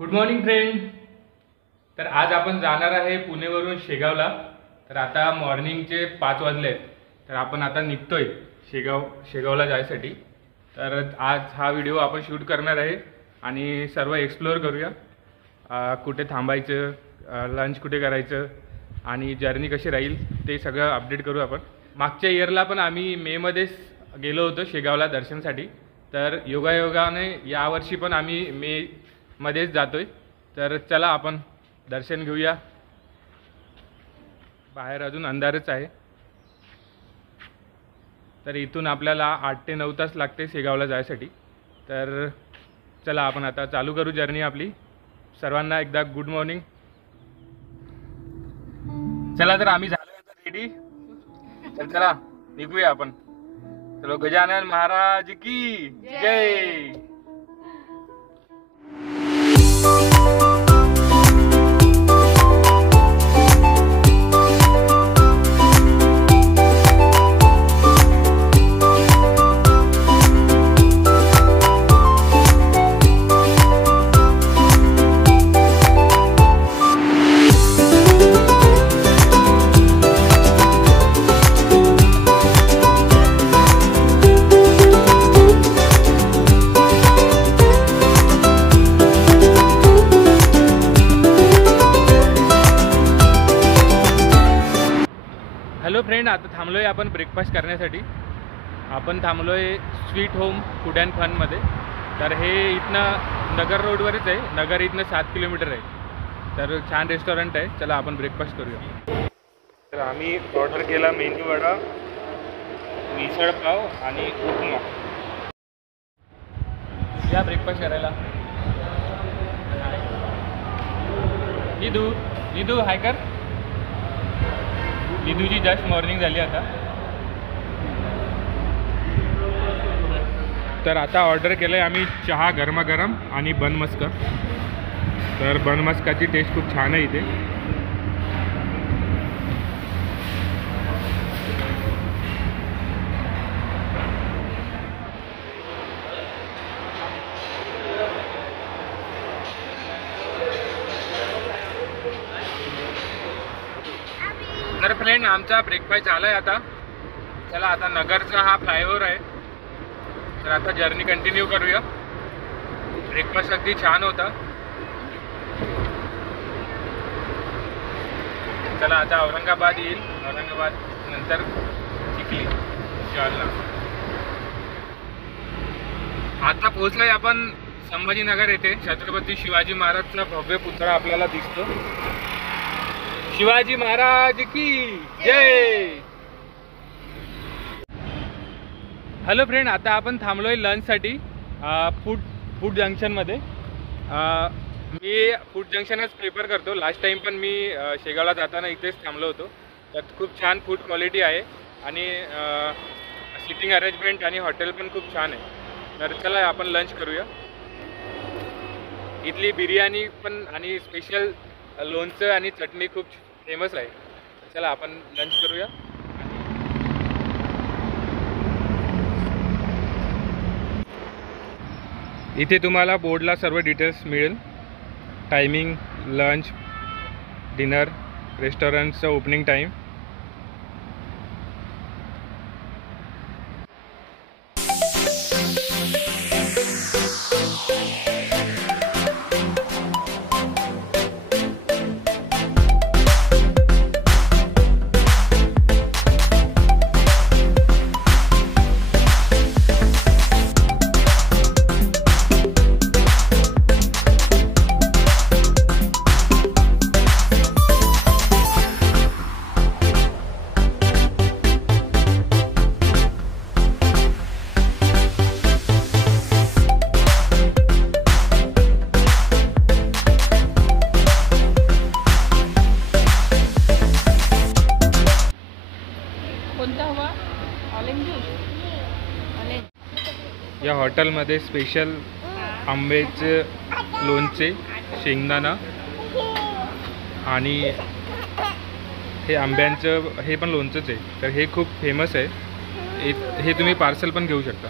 Good morning friend. तर आज आपण जाणार आहे पुणेवरून शेगावला. तर आता मॉर्निंगचे 5 वाजले आहेत. तर आपण आता निघतोय शेगावला जायसाठी. तर आज हा व्हिडिओ आपण शूट करणार आहे आणि सर्व एक्सप्लोअर करूया. कुठे थांबायचं, लंच कुठे करायचं आणि जर्नी कशी राहील ते सगळं अपडेट करू आपण. मागच्या इयरला पण आम्ही मेमध्येच गेलो होतो शेगावला दर्शनासाठी. तर योगायोगाने यावर्षी पण आम्ही मेमध्येच जातोय. तर चला आपण दर्शन घेऊया. बाहेर अजून अंधारच आहे. तर इथून आपल्याला 8 ते 9 तास लागते शेगावला जायसाठी. तर चला आपण आता चालू करू जर्नी आपली. सर्वांना एकदा गुड मॉर्निंग. चला तर आम्ही झालो आता रेडी. तर चला निघूया आपण. चलो गजानन महाराज की जय. हॅलो फ्रेंड, आता थांबलोय आपण ब्रेकफास्ट करण्यासाठी. आपण थांबलोय स्वीट होम फूड अँड फनमध्ये. तर हे इथनं नगर रोडवरच आहे. नगर इथनं 7 किलोमीटर आहे. तर छान रेस्टॉरंट आहे. चला आपण ब्रेकफास्ट करूया. तर आम्ही ऑर्डर केला मेन्यू वडा, मिसळ पाव आणि उपमा. या ब्रेकफास्ट करायला. निधू हाय कर. निधूची जस्ट मॉर्निंग झाली आता. तर आता ऑर्डर केलं आहे आम्ही चहा गरमागरम आणि बन मस्का. तर बन मस्काची टेस्ट खूप छान आहे इथे. तर फ्रेंड आमचा ब्रेकफास्ट झाला आहे आता. चला आता नगरचा हा फ्लायओव्हर आहे. तर आता जर्नी कंटिन्यू करूया. ब्रेकफास्ट अगदी छान होता. चला आता औरंगाबाद येईल. औरंगाबाद नंतर चिखली, जालना. आता पोहोचलोय आपण संभाजीनगर येथे. छत्रपती शिवाजी महाराजचा भव्य पुतळा आपल्याला दिसतो. शिवाजी महाराज की जय. हॅलो फ्रेंड, आता आपण थांबलोय लंचसाठी फूड जंक्शनमध्ये. मी फूड जंक्शनच प्रिफर करतो. लास्ट टाइम पण मी शेगावला जाताना इथेच थांबलो होतो. तर खूप छान फूड क्वालिटी आहे आणि सिटिंग अरेंजमेंट आणि हॉटेल पण खूप छान आहे. तर चला आपण लंच करूया. इथली बिर्याणी पण आणि स्पेशल लोणचं आणि चटणी खूप फेमस आहे. चला आपण लंच करूया. इथे तुम्हाला बोर्डला सर्व डिटेल्स मिळेल. टायमिंग, लंच, डिनर, रेस्टॉरंटचं ओपनिंग टाईम. या हॉटेलमध्ये स्पेशल आंब्याचे लोणचे, शेंगदाणा आणि हे आंब्यांचं हे पण लोणचंच आहे. तर हे खूप फेमस आहे. हे तुम्ही पार्सल पण घेऊ शकता.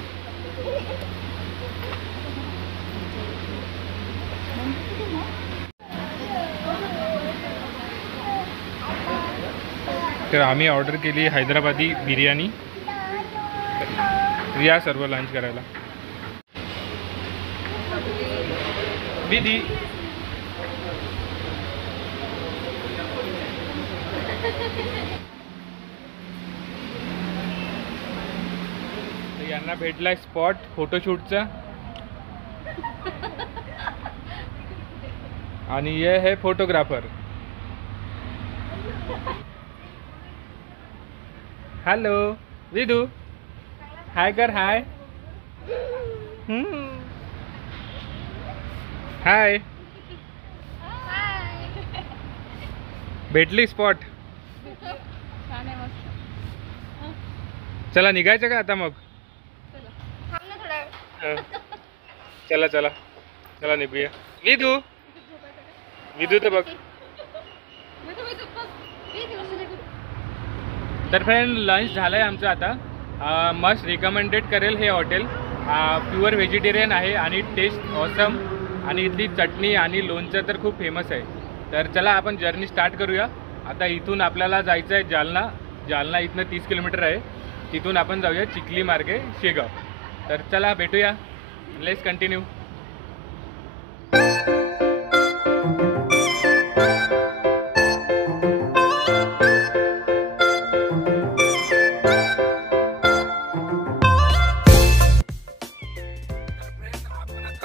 तर आम्ही ऑर्डर केली हैदराबादी बिर्याणी. या सर्व लंच करायला. विधी यांना भेटलाय स्पॉट फोटोशूटचा आणि ये है फोटोग्राफर. हॅलो विदू, हाय कर. हाय हाय. भेटली स्पॉट. चला निघायचं का आता मग? चला चला चला निघूया. विदू विदू तर बघ. तर फ्रेंड लंच झालंय आमचं आता. मस्ट रिकमेंडेड करेल हे हॉटेल. प्युअर व्हेजिटेरियन आहे आणि टेस्ट ऑसम आणि इथली चटणी आणि लोणचं तर खूप फेमस आहे. तर चला आपण जर्नी स्टार्ट करूया. आता इथून आपल्याला जायचं आहे जालना. जालना इथनं 30 किलोमीटर आहे. तिथून आपण जाऊया चिखली मार्गे शेगाव. तर चला भेटूया. Let's continue.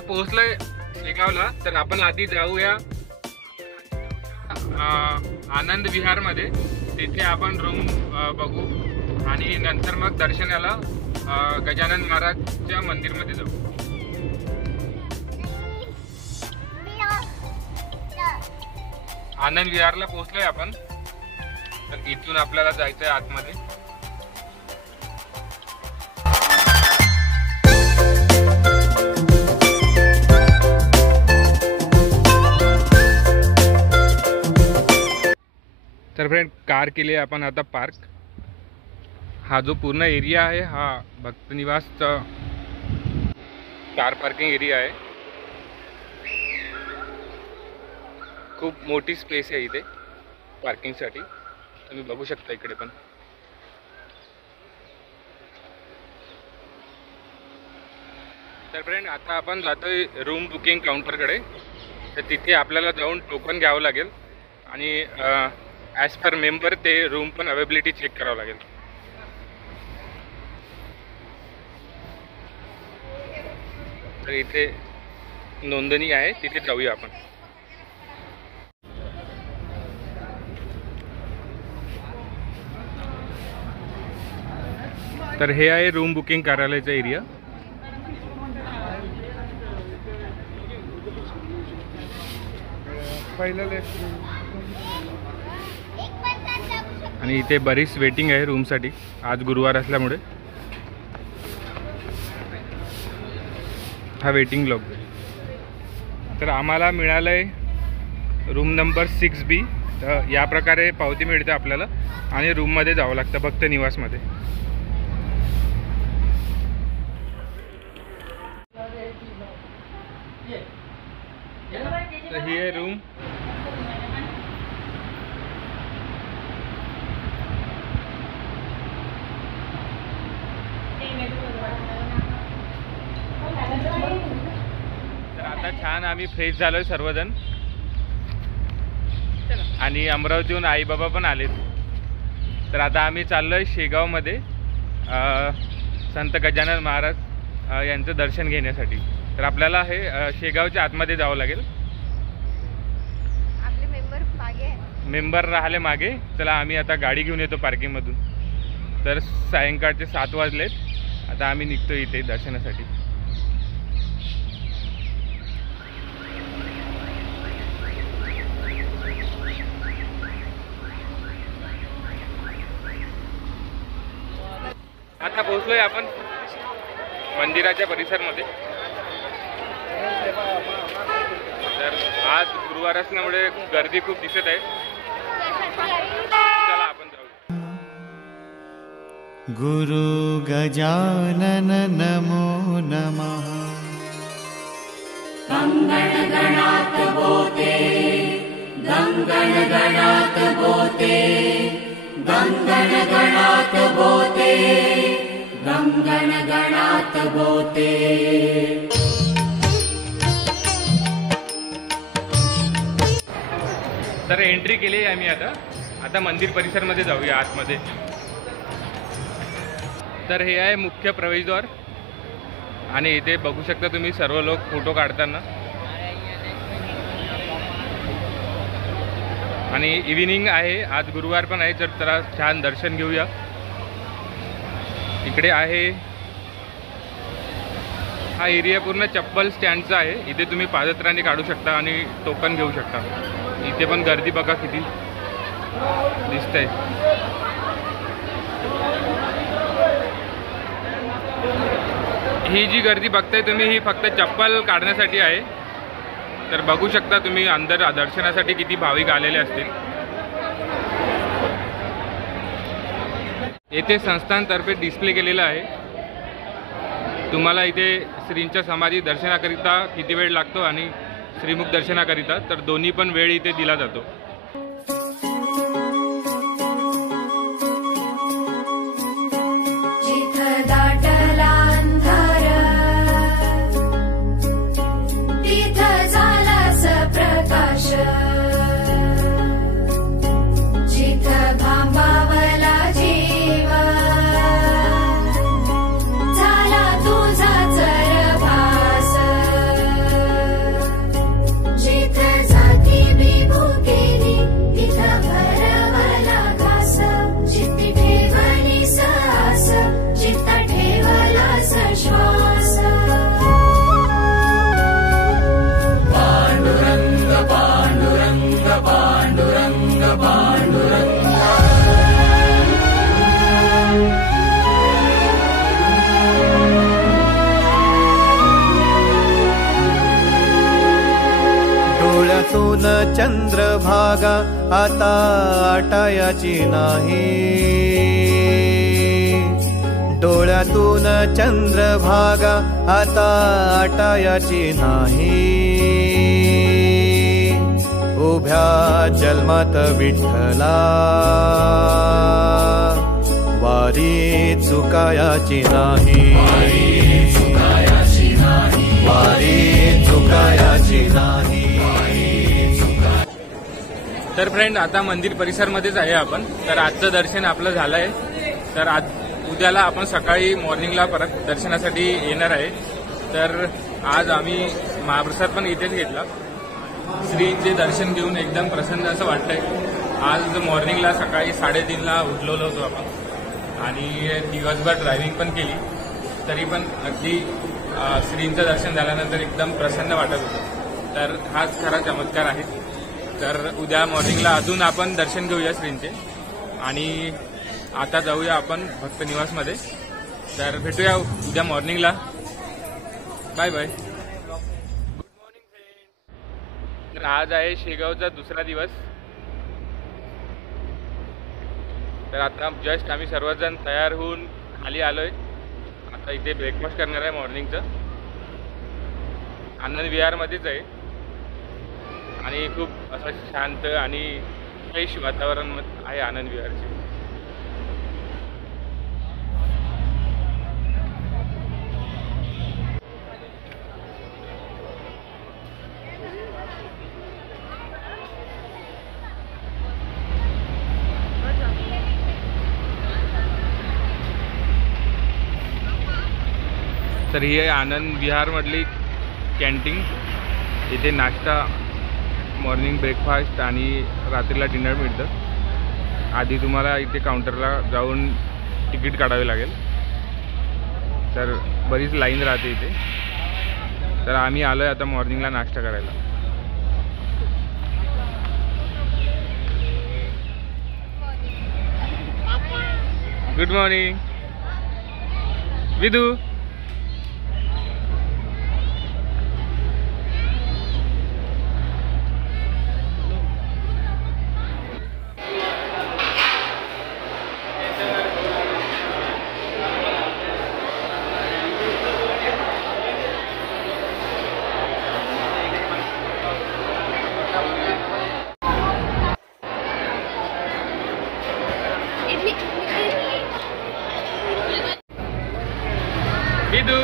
पोहोचलोय शेगावला. तर आपण आधी जाऊया आनंद विहार मध्ये. तिथे आपण रूम बघू आणि नंतर मग दर्शनाला गजानन महाराजच्या मंदिरमध्ये जाऊ. आनंद विहारला पोहोचलोय आपण. तर इथून आपल्याला जायचंय आतमध्ये. तर फ्रेंड कार केली आपण आता पार्क. हा जो पूर्ण एरिया आहे हा भक्तनिवासचा कार पार्किंग एरिया आहे. खूप मोठी स्पेस आहे इथे पार्किंगसाठी. तुम्ही बघू शकता इकडे पण. तर फ्रेंड आता आपण जातोय रूम बुकिंग काउंटरकडे. तर तिथे आपल्याला जाऊन टोकन घ्यावं लागेल आणि ॲज पर मेंबर ते रूम पण अवेलेबिलिटी चेक करावं लागेल. तर इथे नोंदणी आहे, तिथे जाऊया आपण. तर हे आहे रूम बुकिंग कार्यालयाचा एरिया. आणि इथे बरीच वेटिंग आहे रूमसाठी आज गुरुवार असल्यामुळे. हा वेटिंग लॉग. तर आम्हाला मिळालंय रूम नंबर 6B. तर या प्रकारे पावती मिळते आपल्याला आणि रूममध्ये जावं लागतं भक्त निवासमध्ये. तर ही आहे रूम. तर आता छान आम्ही फ्रेश झालोय सर्वजण आणि अमरावतीहून आई बाबा पण आलेत. तर आता आम्ही चाललोय शेगावमध्ये संत गजानन महाराज यांचं दर्शन घेण्यासाठी. तर आपल्याला हे शेगावच्या आतमध्ये जावं लागेल. आपले मेंबर राहिले मागे. चला आम्ही आता गाडी घेऊन येतो पार्किंगमधून. तर सायंकाळचे 7 वाजलेत. आता आम्ही निघतो इथे दर्शनासाठी. आता पोहोचलोय आपण मंदिराच्या परिसरमध्ये. तर आज गुरुवार असल्यामुळे गर्दी खूप दिसत आहे. चला आपण जाऊ. गुरु गजानन नमो नमः. गंगण गणात बोते, गंगण गणात बोते, गणात बोते गणात बोते। तर एंट्री केली आहे आम्ही आता मंदिर परिसरमध्ये जाऊया आतमध्ये। तर हे आहे मुख्य प्रवेशद्वार आणि इथे बघू शकता तुम्ही सर्व लोक फोटो काढताना। आणि इव्हिनिंग आहे, आज गुरुवार पण आहे, तर जरा छान दर्शन घेऊया। इकडे आहे हा एरिया पूर्ण चप्पल स्टँडचा आहे, इथे तुम्ही पादत्राणे काढू शकता आणि टोकन घेऊ शकता। इथे पण गर्दी बघा किती दिसतंय। ही जी गर्दी बघताय तुम्ही ही फक्त चप्पल काढण्यासाठी आहे। तर बघू शकता तुम्ही अंदर दर्शनासाठी किती भाविक आलेले असतील। येथे संस्थांतर्फे डिस्प्ले केलेला आहे, तुम्हाला इथे श्रींच्या समाधी दर्शनाकरिता किती वेळ लागतो आणि श्रीमुख दर्शनाकरिता, तर दोन्ही पण वेळ इथे दिला जातो। डोळ्यातून चंद्रभागा आता आटायाची नाही, डोळ्यातून चंद्रभागा आता आटायाची नाही। उभ्या जन्मात विठ्ठला वारी चुकायाची नाही, वारी चुकायाची नाही। तर फ्रेंड आता मंदिर परिसरमध्येच आहे आपण। तर आजचं दर्शन आपलं झालं आहे, तर आज उद्याला आपण सकाळी मॉर्निंगला परत दर्शनासाठी येणार आहे। तर आज आम्ही महाप्रसाद पण इथेच घेतला। श्रीचे दर्शन घेऊन एकदम प्रसन्न असं वाटतंय। आज मॉर्निंगला सकाळी 3:30ला उठलेलो होतो आपण आणि दिवसभर ड्रायव्हिंग पण केली, तरी पण अगदी श्रींचं दर्शन झाल्यानंतर एकदम प्रसन्न वाटत होतं। तर हाच खरा चमत्कार आहे। तर उद्या मॉर्निंगला अजून आपण दर्शन घेऊया श्रींचे आणि आता जाऊया आपण भक्त निवासमध्ये। तर भेटूया उद्या मॉर्निंगला, bye bye. Good morning friend. तर आज आहे शेगावचा दुसरा दिवस। तर आता जस्ट आम्ही सर्वजण तयार होऊन खाली आलोय, आता इथे ब्रेकफास्ट करणार आहे मॉर्निंगचं। आनंद विहारमध्येच आहे आणि खूप असं शांत आणि फ्रेश वातावरण आहे आनंद विहारचे। तर ही आहे आनंद विहारमधली कॅन्टीन, इथे नाश्ता, मॉर्निंग ब्रेकफास्ट आणि रात्रीला डिनर मिळतं। आधी तुम्हाला इथे काउंटरला जाऊन तिकीट काढावे लागेल, तर बरीच लाईन राहते इथे। तर आम्ही आलोय आता मॉर्निंगला नाश्ता करायला। गुड मॉर्निंग विदू। तू?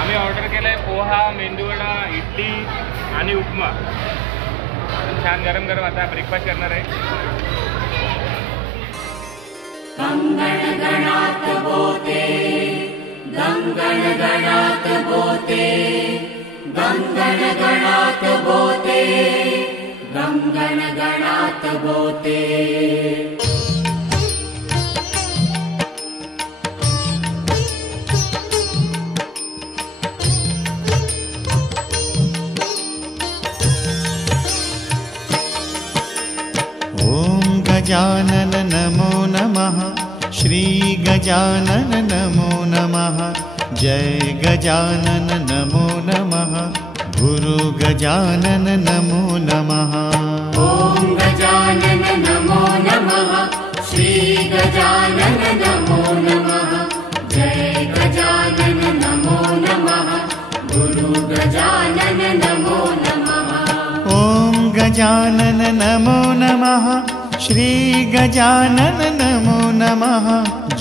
आम्ही ऑर्डर केलाय पोहा, मेंदूवडा, इडली आणि उपमा. छान गरम गरम आता ब्रेकफास्ट करणार आहे. गणात बोते गणात बोते गणात बोते गणात बोते. गजानन नमो नमः. श्री गजानन नमो नमः. जय गजानन नमो नमः. गुरु गजानन नमो नमः. ॐ गजानन नमो नमः. श्री गजानन नमो नमः. जय गजानन नमो नमः. गुरु गजानन नमो नमः. ॐ गजानन नमो नमः. श्री गजानन नमो नमः.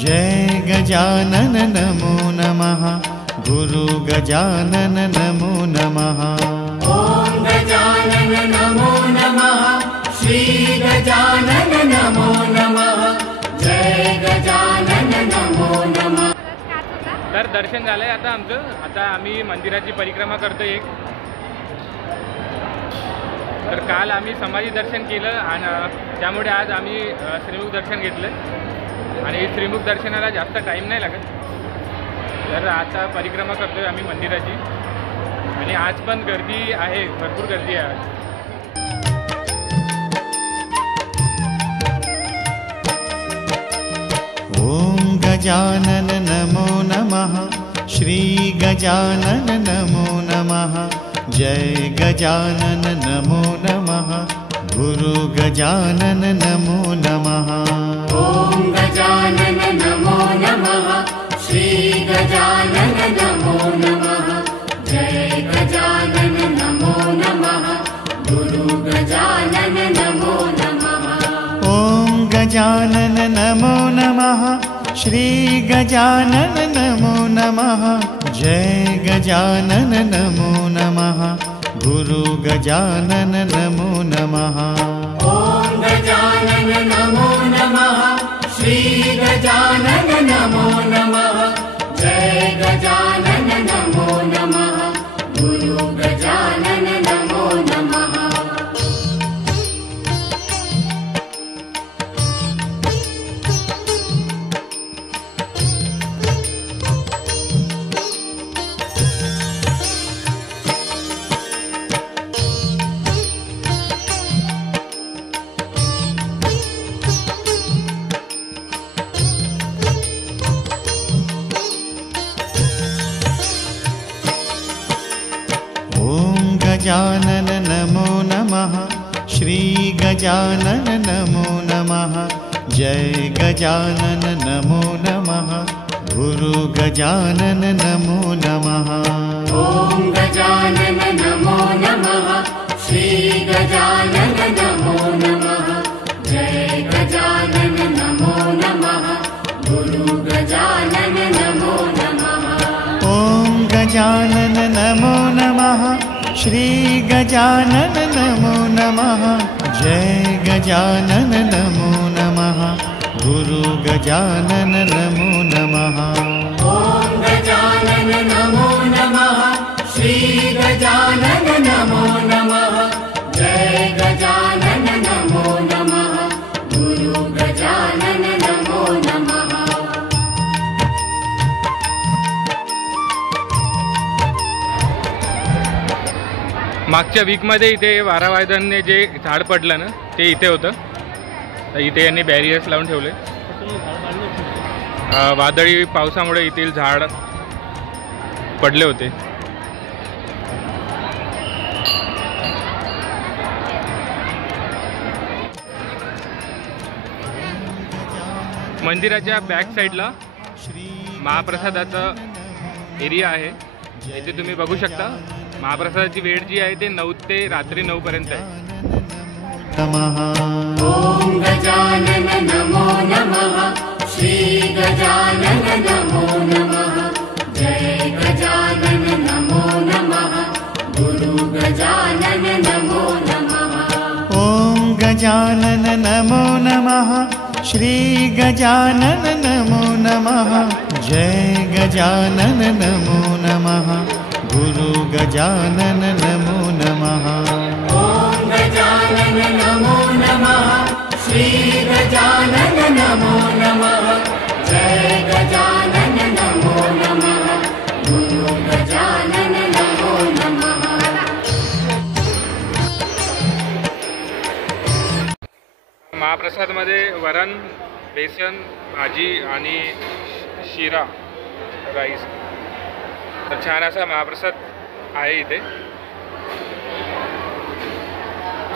जय गजानन नमो नमः. गुरु गजानन नमो नमः. ॐ गजानन नमो नमः. श्री गजानन नमो नमः. जय गजानन नमो नमः. तर दर्शन झालंय आता आमचं. आता आम्ही मंदिराची परिक्रमा करतोय एक. तर काल आम्ही समाधी दर्शन केलं आणि त्यामुळे आज आम्ही श्रीमुख दर्शन घेतलं आणि श्रीमुख दर्शनाला जास्त टाईम नाही लागत. तर आता परिक्रमा करतोय आम्ही मंदिराची आणि आज पण गर्दी आहे, भरपूर गर्दी आहे आज. ॐ गजानन नमो नमः. श्री गजानन नमो नमः. जय गजानन नमो नमः. गुरु गजानन नमो नमः. ॐ गजानन नमो नमः. श्री गजानन नमो नमः. जय गजानन नमो नमः. गुरु गजानन नमो नमः. ॐ गजानन नमो नमः. श्री गजानन नमो नमः. जय गजानन नमो नमः. गुरु गजानन नमो नमः. ॐ गजानन नमो नमः. श्री गजानन नमो नमः. जय गजानन नमो नमः. गुरु गजानन नमो नमः. गजानन नमो नमः. श्री गजानन नमो नमः. जय गजानन नमो नमः. गुरु गजानन नमो नमः. ॐ गजानन नमो नमः. श्री गजानन नमो नमः. जय गजानन नमो नमः. गुरु गजानन नमो नमः. ॐ गजानन नमो नमः. श्री गजानन नमो नमः. जय गजानन नमो नमः. गुरु गजानन नमो नमः. ॐ गजानन नमो नमः. श्री गजानन नमो नमः. जय गजानन नमो नमः. गुरु गजानन नमो नमः. मागच्या वीकमध्ये इथे वारावादनने जे झाड पडलं ना ते इथे होतं. तर इथे यांनी बॅरियर्स लावून ठेवले. वादळी पावसामुळे येथील झाड पडले होते. मंदिराच्या बॅक साईडला महाप्रसादाचा एरिया आहे. इथे तुम्ही बघू शकता महाप्रसादाची वेळ जी आहे ते 9 ते रात्री 9 पर्यंत आहे. ॐ गजानन नमो नमः. श्री गजानन नमो नमः जय गजानन नमो नमः गुरु गजानन नमो नमः ॐ गजानन नमो नमः श्री गजानन नमो नमः जय गजानन नमो नमः गुरु गजानन नमो नमः ॐ गजानन नमो नमः श्री गजानन नमो नमः जय गजानन नमो नमः गुरु गजानन नमो नमः महाप्रसादमध्ये वरण, बेसन, भाजी आणि शिरा राईस. तर छान असा महाप्रसाद आहे इथे.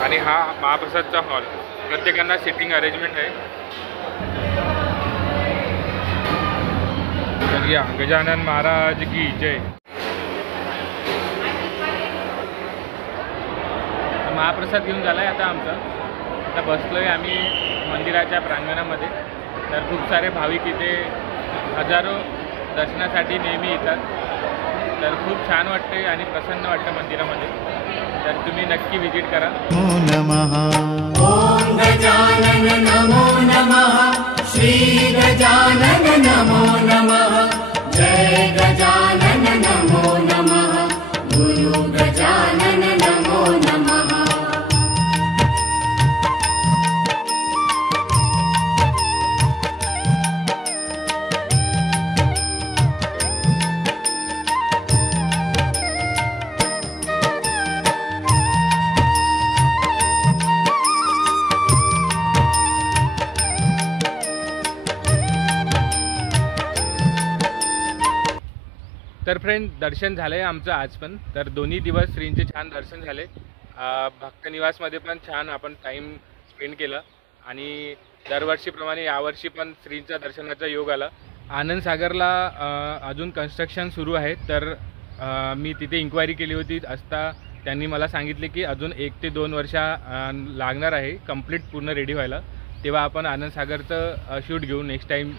आणि हा महाप्रसादचा हॉल, प्रत्येकांना सिटिंग अरेंजमेंट आहे. तर या गजानन महाराज की जय. महाप्रसाद घेऊन झालाय आता आमचा. आता बसलोय आम्ही मंदिराच्या प्रांगणामध्ये. तर खूप सारे भाविक इथे हजारो दर्शनासाठी नेहमी येतात. तर खूप छान वाटते आणि प्रसन्न वाटतं मंदिरामध्ये. तर तुम्ही नक्की विजिट करा. नमो नमः ॐ गजानन नमो नमः श्री गजानन नमो नमः जय गजानन नमो नमः गुरु गजानन नमो नमः तर फ्रेंड, दर्शन झालं आहे आमचं आज पण. तर दोन्ही दिवस श्रींचे छान दर्शन झाले. भक्तनिवासमध्ये पण छान आपण टाईम स्पेंड केला. आणि दरवर्षीप्रमाणे यावर्षी पण श्रींच्या दर्शनाचा योग आला. आनंद सागरला अजून कन्स्ट्रक्शन सुरू आहे. तर मी तिथे इन्क्वायरी केली होती असता त्यांनी मला सांगितले की अजून 1 ते 2 वर्ष लागणार आहे कंप्लीट पूर्ण रेडी व्हायला. तेव्हा आपण आनंद सागरचं शूट घेऊ नेक्स्ट टाईम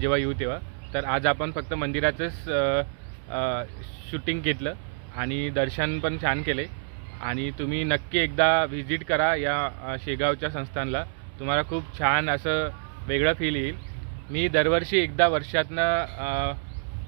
जेव्हा येऊ तेव्हा. तर आज आपण फक्त मंदिराचंच शूटिंग घेतलं आणि दर्शन पण छान केले. आणि तुम्ही नक्की एकदा व्हिजिट करा या शेगावच्या संस्थानला. तुम्हाला खूप छान असं वेगळं फील येईल. मी दरवर्षी एकदा वर्षातनं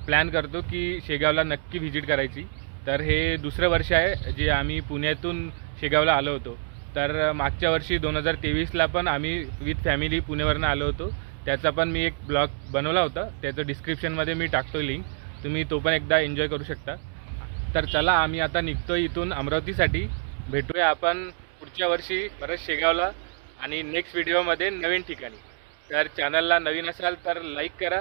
प्लॅन करतो की शेगावला नक्की व्हिजिट करायची. तर हे दुसरं वर्ष आहे जे आम्ही पुण्यातून शेगावला आलो होतो. तर मागच्या वर्षी 2023ला पण आम्ही विथ फॅमिली पुण्यावरनं आलो होतो. त्याचा पण मी एक ब्लॉग बनवला होता. त्याचं डिस्क्रिप्शनमध्ये मी टाकतो लिंक. तुम्ही तो पण एकदा एन्जॉय करू शकता. तर चला, आम्ही आता निघतो इथून अमरावतीसाठी. भेटूया आपण पुढच्या वर्षी परत शेगावला आणि नेक्स्ट व्हिडिओमध्ये नवीन ठिकाणी. तर चॅनलला नवीन असाल तर लाईक करा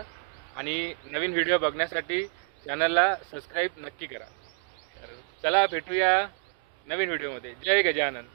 आणि नवीन व्हिडिओ बघण्यासाठी चॅनलला सबस्क्राईब नक्की करा. तर चला, भेटूया नवीन व्हिडिओमध्ये. जय गजानन.